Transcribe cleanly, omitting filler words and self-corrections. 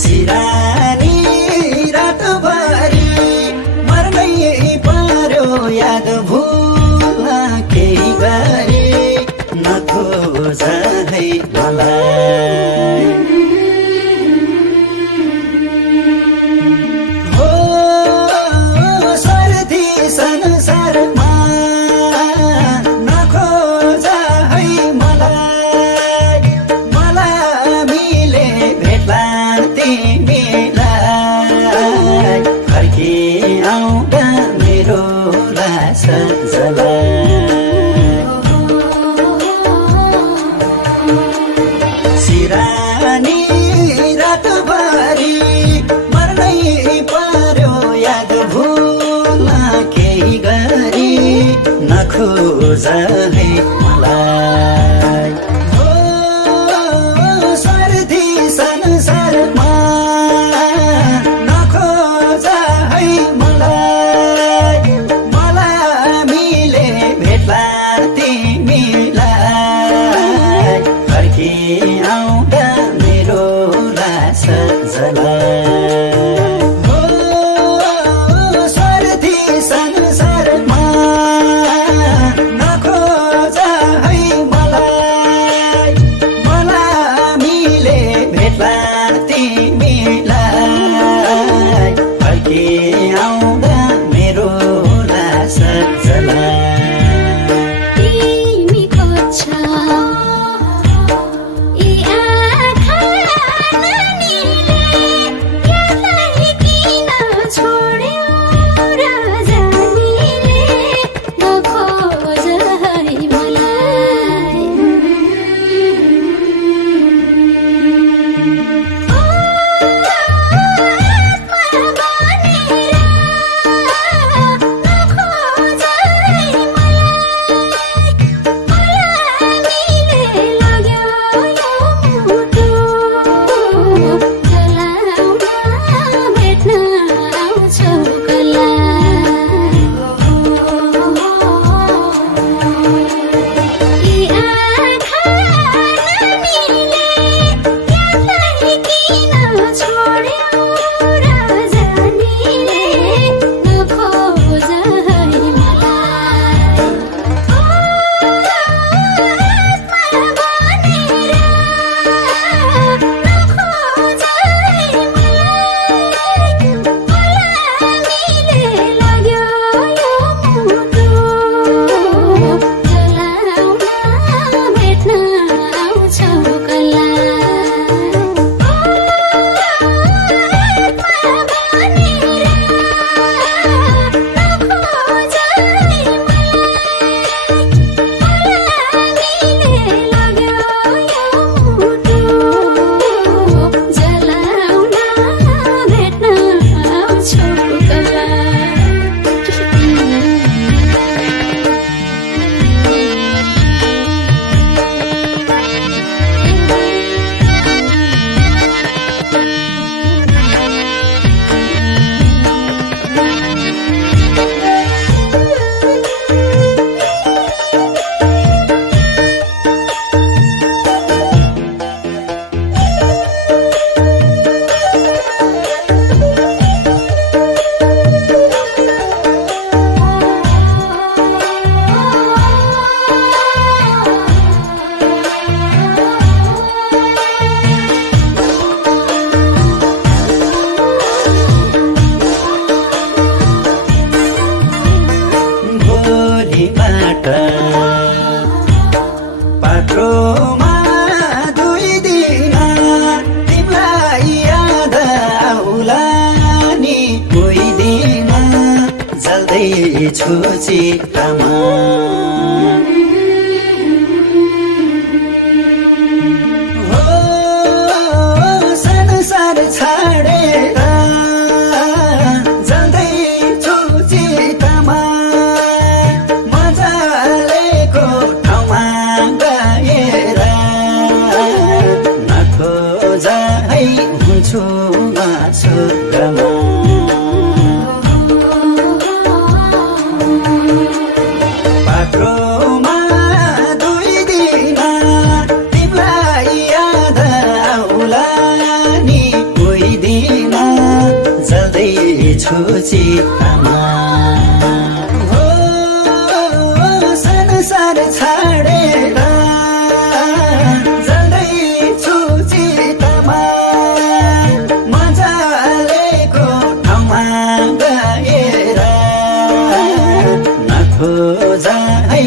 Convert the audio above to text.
सिरानी रातभरि मर्नै पर्यो याद भुल्न केही गरी नखोज है मलाई हो सर्दी संसारमा नखोज है मलाई मलाई मिले भेट्ला तिमीलाई फर्की आउँदा मेरो लास सिरानी रातभरि मर्नै पर्यो याद भुल्न केही गरी नखोज है मलाई हो सर्दी संसारमा नखोज है मलाई मलाई मिले भेट्ला तिमीलाई फर्की आउँदा मेरो लास हो सर्दी संसारमा नखोज है मलाई मलाई मिले भेट्ला तिमीलाई फर्की आउँदा मेरो लास तिमी खोज्छौ यी आँखा नानीले यसलाई किन छोड्यौ राजानीले नखोज है मलाई आत्मा बनेर नखोज है मलाई मिले लाग्यो यो मुटु चलाउन भेट्न आउँछौ कलाई यी आँखा नानीले यसलाई जाँदैछु चित्तमा हो संसार छाडेर जाँदैछु चित्तमा मजालेको ठाउँमा गएर नखोजा है हुन्छु म स्वर्गमा बाटोमा 2 दिन तिमीलाई याद आउला नि कोही दिन जल्दैछु चित्तमा हो संसार छाडेर जाँदैछु चित्तमा मजालेको ठाउँमा गएर नखोजा है